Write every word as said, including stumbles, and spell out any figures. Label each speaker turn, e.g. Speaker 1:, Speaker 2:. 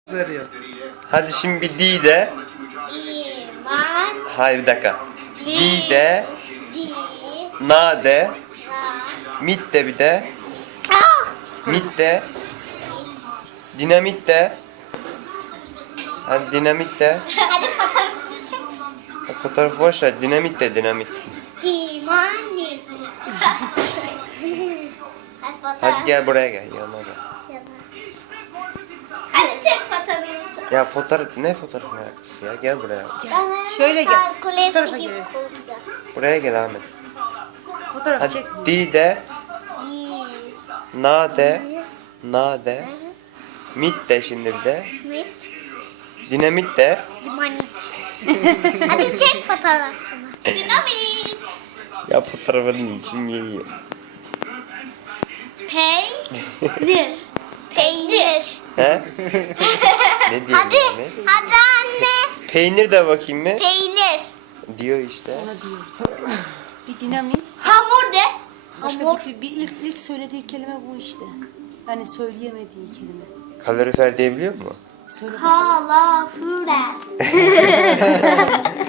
Speaker 1: Veriyor. Hadi şimdi bir di de.
Speaker 2: İman.
Speaker 1: Hayır bir dakika.
Speaker 2: Di.
Speaker 1: Di de.
Speaker 2: Di.
Speaker 1: Na de.
Speaker 2: Na.
Speaker 1: Mit de bir de.
Speaker 2: Ah.
Speaker 1: Mit de. Dinamit de. Hadi dinamit de.
Speaker 2: Hadi fotoğraf çek.
Speaker 1: Ha, fotoğrafı boş ver. Dinamit de dinamit.
Speaker 2: İman. Hadi fotoğraf.
Speaker 1: Hadi gel buraya gel. Yanıma gel.
Speaker 2: Hadi çek fotoğrafımızı.
Speaker 1: Ya fotoğraf ne fotoğraf meraklısı ya? Gel buraya.
Speaker 3: Şöyle gel.
Speaker 2: Kar
Speaker 3: Şu
Speaker 2: kulesi
Speaker 3: tarafa
Speaker 2: gibi
Speaker 3: gel.
Speaker 2: kuracağım.
Speaker 1: Buraya gel Ahmet.
Speaker 3: Fotoğraf
Speaker 1: Hadi
Speaker 3: çek.
Speaker 1: di de.
Speaker 2: Di.
Speaker 1: Na de. Na de. Mit de şimdi bir de.
Speaker 2: Mit.
Speaker 1: Dinamit de.
Speaker 2: Dimanit. Hadi çek fotoğrafını. Dinamit.
Speaker 1: Ya fotoğrafını şimdi yiyor.
Speaker 2: Peynir. Peynir.
Speaker 1: He? Ne diyor
Speaker 2: Hadi.
Speaker 1: yani?
Speaker 2: Hadi anne.
Speaker 1: Peynir de bakayım mı?
Speaker 2: Peynir.
Speaker 1: Diyor işte.
Speaker 3: Ona diyor. Bir dinamik.
Speaker 2: Hamur de.
Speaker 3: Başka
Speaker 2: Hamur.
Speaker 3: bir, bir ilk, ilk söylediği kelime bu işte. Yani söyleyemediği kelime.
Speaker 1: Kalorifer diyebiliyor mu?
Speaker 3: Söyle bakalım.
Speaker 2: Kalafürer.